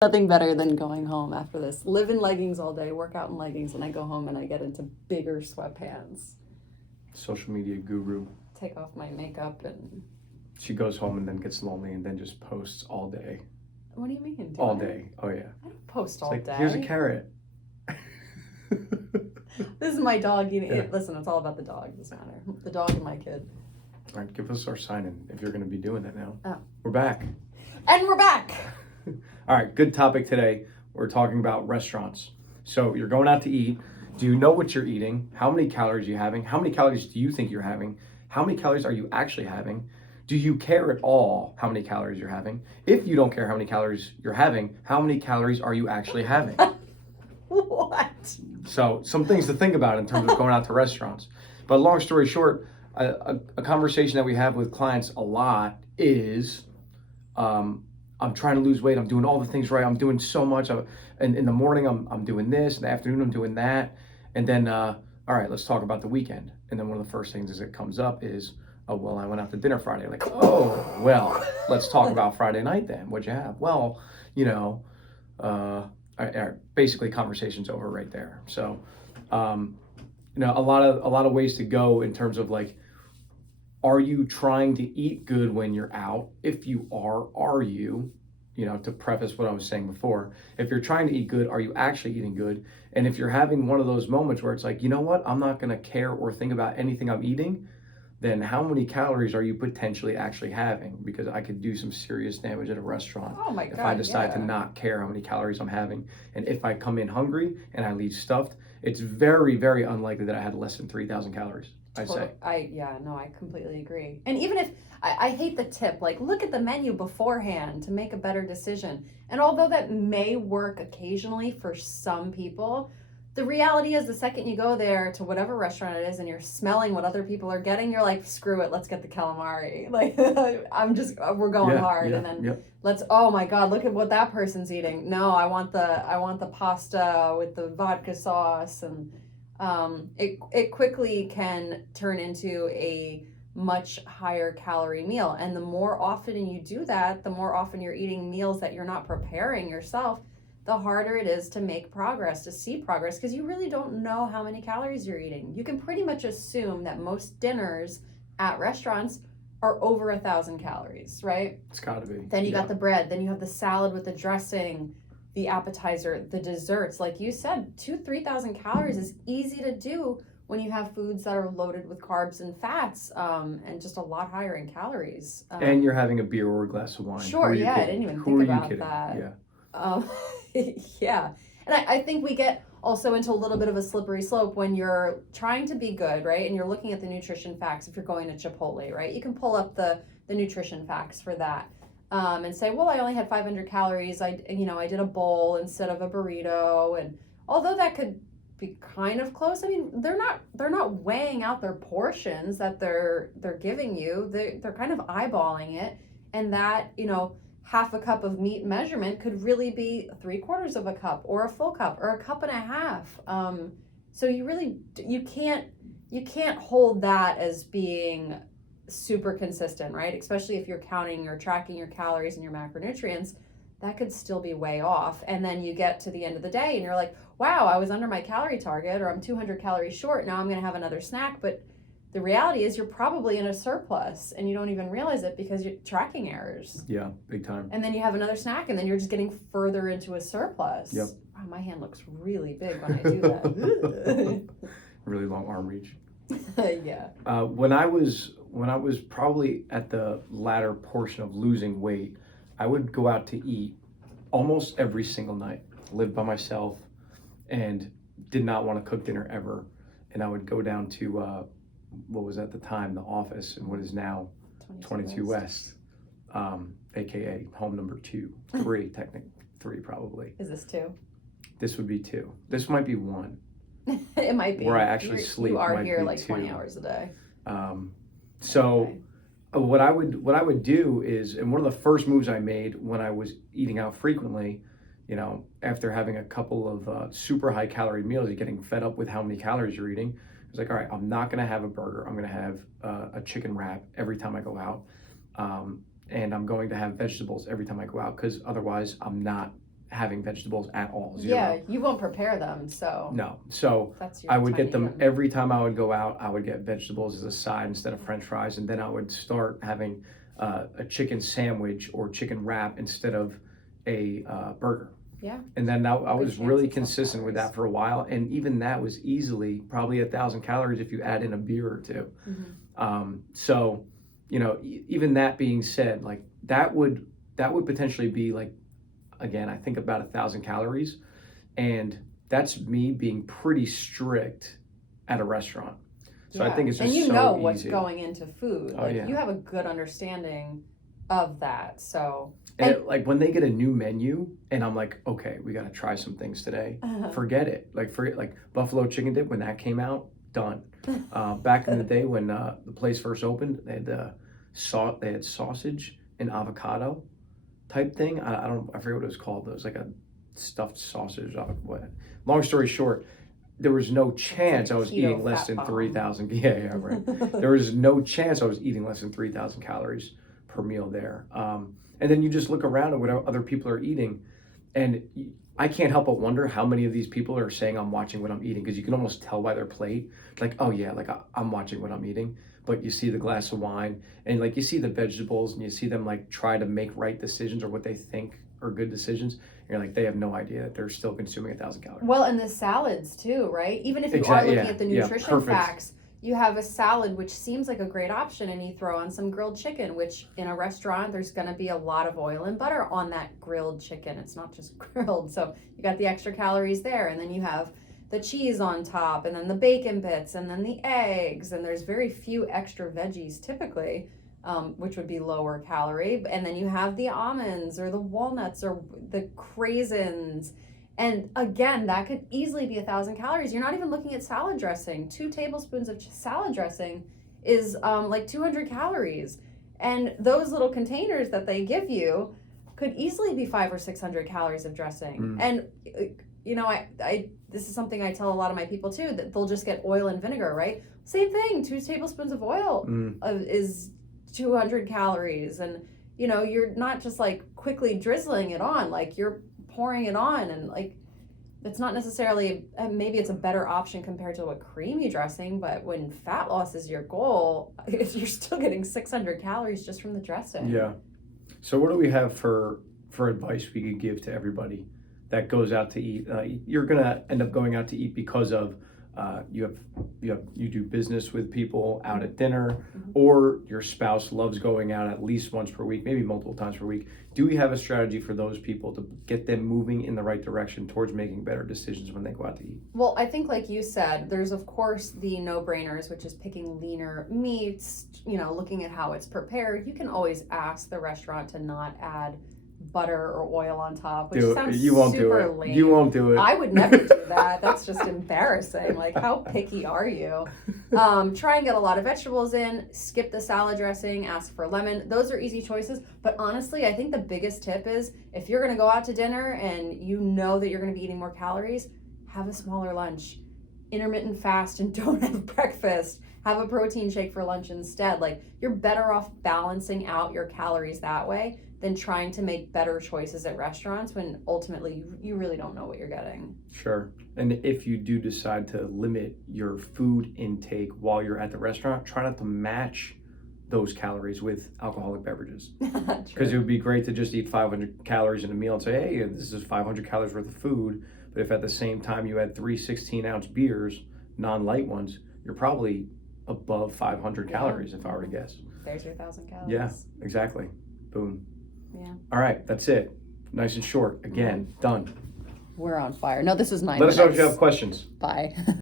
Nothing better than going home after this. Live in leggings all day, work out in leggings, and I go home and I get into bigger sweatpants. Social media guru. Take off my makeup and. She goes home and then gets lonely and then just posts all day. What do you mean? All day. Oh yeah. I don't post It's all like, day. here's a carrot. This is my dog eating. Yeah. Listen, it's all about the dog. Doesn't matter. The dog and my kid. All right, give us our sign in if you're going to be doing that now. Oh. We're back. And we're back. All right, good topic today. We're talking about restaurants. So you're going out to eat. Do you know what you're eating? How many calories are you having? How many calories do you think you're having? How many calories are you actually having? Do you care at all how many calories you're having? If you don't care how many calories you're having, how many calories are you actually having? What? So some things to think about in terms of going out to restaurants. But long story short, a conversation that we have with clients a lot is, I'm trying to lose weight. I'm doing all the things right. I'm doing so much. And in the morning, I'm doing this. In the afternoon, I'm doing that. And then, all right, let's talk about the weekend. And then one of the first things that comes up is, oh, well, I went out to dinner Friday. Like, oh, well, let's talk about Friday night then. What'd you have? Well, basically conversation's over right there. So, a lot of ways to go in terms of like, are you trying to eat good when you're out? If you are you, to preface what I was saying before, if you're trying to eat good, are you actually eating good? And if you're having one of those moments where it's like, you know what, I'm not going to care or think about anything I'm eating, then how many calories are you potentially actually having? Because I could do some serious damage at a restaurant if I decide to not care how many calories I'm having. And if I come in hungry and I leave stuffed, it's very, very unlikely that I had less than 3,000 calories. I completely agree. And even if I hate the tip, like look at the menu beforehand to make a better decision. And although that may work occasionally for some people, the reality is the second you go there to whatever restaurant it is and you're smelling what other people are getting, you're like, screw it, let's get the calamari. Like we're going hard. And then oh my God, look at what that person's eating. No, I want the pasta with the vodka sauce. And it quickly can turn into a much higher calorie meal. And the more often you do that, the more often you're eating meals that you're not preparing yourself, the harder it is to make progress, to see progress, because you really don't know how many calories you're eating. You can pretty much assume that most dinners at restaurants are over 1,000 calories, right? It's gotta be. Then you got the bread, then you have the salad with the dressing, the appetizer, the desserts. Like you said, 3,000 calories is easy to do when you have foods that are loaded with carbs and fats, and just a lot higher in calories. And you're having a beer or a glass of wine. Sure, yeah, I didn't even think about that. Yeah. Yeah. And I think we get also into a little bit of a slippery slope when you're trying to be good, right? And you're looking at the nutrition facts. If you're going to Chipotle, right? You can pull up the nutrition facts for that. And say, well, I only had 500 calories. I did a bowl instead of a burrito. And although that could be kind of close, I mean, they're not weighing out their portions that they're giving you. They're kind of eyeballing it. And that, half a cup of meat measurement could really be 3/4 of a cup or a full cup or a cup and a half. So you can't hold that as being super consistent, right? Especially if you're counting or tracking your calories and your macronutrients, that could still be way off. And then you get to the end of the day and you're like, wow, I was under my calorie target, or I'm 200 calories short. Now I'm going to have another snack. But the reality is you're probably in a surplus and you don't even realize it because you're tracking errors. Yeah, big time. And then you have another snack and then you're just getting further into a surplus. Yep. Wow, my hand looks really big when I do that. Really long arm reach. Yeah. When I was probably at the latter portion of losing weight, I would go out to eat almost every single night. Lived by myself and did not want to cook dinner ever. And I would go down to what was at the time the office and what is now 22 West, aka home number 3, technically 3 probably. Is this 2? This would be 2. This might be 1. It might be. Where I actually sleep. You are might here be like 2. 20 hours a day. Okay. What I would do is, and one of the first moves I made when I was eating out frequently, after having a couple of super high calorie meals, you're getting fed up with how many calories you're eating. It's like, all right, I'm not going to have a burger. I'm going to have a chicken wrap every time I go out. And I'm going to have vegetables every time I go out because otherwise I'm not having vegetables at all. Zero. Yeah, you won't prepare them, so No. So that's your I would time get them eat 'em. every time I would go out. I would get vegetables as a side instead of French fries, and then I would start having a chicken sandwich or chicken wrap instead of a burger. Yeah. And then I was chance really it's less consistent with calories. that for a while, and even that was easily probably 1,000 calories if you add in a beer or two. So, even that being said, like that would potentially be like, again, I think about 1,000 calories, and that's me being pretty strict at a restaurant. So I think it's just and you so know what's easy. going into food. Oh, Like yeah. you have a good understanding of that. So And like when they get a new menu, and I'm like, okay, we got to try some things today. Forget it. Forget like buffalo chicken dip when that came out. Done. Back in the day when the place first opened, they had they had sausage and avocado type thing. I forget what it was called. It was like a stuffed sausage. What? Long story short, there was no chance I was keto eating less fat than bomb. 3,000. Yeah, right. There was no chance I was eating less than 3,000 calories per meal there. And then you just look around at what other people are eating, and I can't help but wonder how many of these people are saying I'm watching what I'm eating, because you can almost tell by their plate. Like, oh yeah, like I'm watching what I'm eating. But you see the glass of wine, and like you see the vegetables, and you see them like try to make right decisions or what they think are good decisions. And you're like, they have no idea that they're still consuming 1,000 calories. Well, and the salads too, right? Even if you are Exactly, looking yeah, at the yeah, nutrition perfect. facts, you have a salad which seems like a great option, and you throw on some grilled chicken, which in a restaurant there's going to be a lot of oil and butter on that grilled chicken. It's not just grilled, so you got the extra calories there, and then you have the cheese on top, and then the bacon bits, and then the eggs, and there's very few extra veggies typically, which would be lower calorie, and then you have the almonds or the walnuts or the craisins. And again, that could easily be 1,000 calories. You're not even looking at salad dressing. 2 tablespoons of salad dressing is like 200 calories. And those little containers that they give you could easily be 500 or 600 calories of dressing. And I this is something I tell a lot of my people too, that they'll just get oil and vinegar, right? Same thing. 2 tablespoons of oil is 200 calories, and you're not just like quickly drizzling it on, like you're pouring it on, and like it's not necessarily, maybe it's a better option compared to a creamy dressing, but when fat loss is your goal, you're still getting 600 calories just from the dressing. Yeah. So what do we have for advice we could give to everybody that goes out to eat? You're gonna end up going out to eat because of you do business with people out at dinner, or your spouse loves going out at least once per week, maybe multiple times per week. Do we have a strategy for those people to get them moving in the right direction towards making better decisions when they go out to eat? Well, I think like you said, there's of course the no-brainers, which is picking leaner meats, looking at how it's prepared. You can always ask the restaurant to not add butter or oil on top, which sounds You won't super do it. lame. You won't do it. I would never do that. That's just embarrassing. Like, how picky are you? Try and get a lot of vegetables in, skip the salad dressing, ask for lemon. Those are easy choices. But honestly, I think the biggest tip is if you're going to go out to dinner and you know that you're going to be eating more calories, have a smaller lunch. Intermittent fast and don't have breakfast. Have a protein shake for lunch instead. Like, you're better off balancing out your calories that way than trying to make better choices at restaurants when ultimately you really don't know what you're getting. Sure. And if you do decide to limit your food intake while you're at the restaurant, try not to match those calories with alcoholic beverages. Because it would be great to just eat 500 calories in a meal and say, hey, this is 500 calories worth of food. But if at the same time you had 3 16-ounce beers, non-light ones, you're probably above 500 calories, if I were to guess. There's your 1,000 calories. Yeah, exactly. Boom. Yeah. All right, that's it. Nice and short. Again, done. We're on fire. No, this was 9 Let us minutes. know if you have questions. Bye.